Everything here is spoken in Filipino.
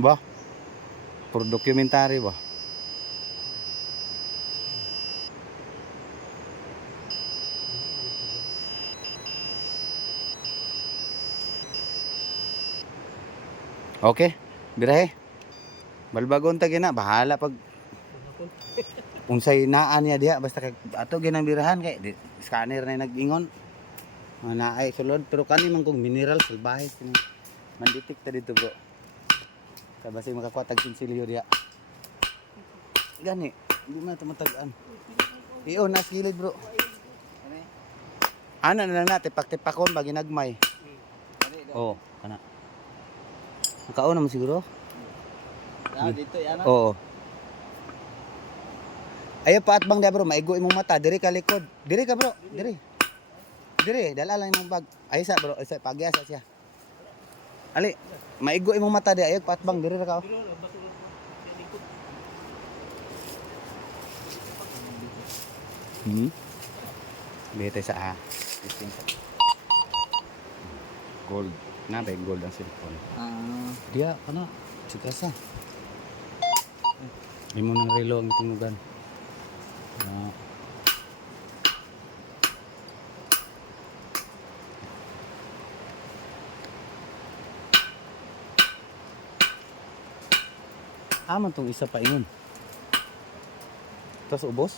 Ba? For documentary ba? Okay. Birahe. Balbagon ta gina, bahala pag unsay naa niya diha basta kay ato ginang birahan kay di, scanner na nag-ingon. Mga naay sulod pero kani man kong mineral salbahe kini. Manditik ta dito bro. Kaya basi makakuha tag sinsilyo diha. Gani, di man tumatagan. Iyo na skilid bro. Ana na lang na tipak-tipakon ba ginagmay. Oo, kana. Nakauna mo siguro? Dito yan. Oo. Ayo paat bang dia bro, maigo imong mata, diri ka likod. Diri ka bro, diri. Diri, dala lang imong bag. Ay sa bro, isa pagyasa siya. Ali, maigo imong mata di ayo paat bang diri ra ka. Bete sa gold. Na ba yung gold ang cellphone? Dia ano? Sigasa. Imo nang relo ang tingugan. Aman tong isa pa ingon. Tapos ubos?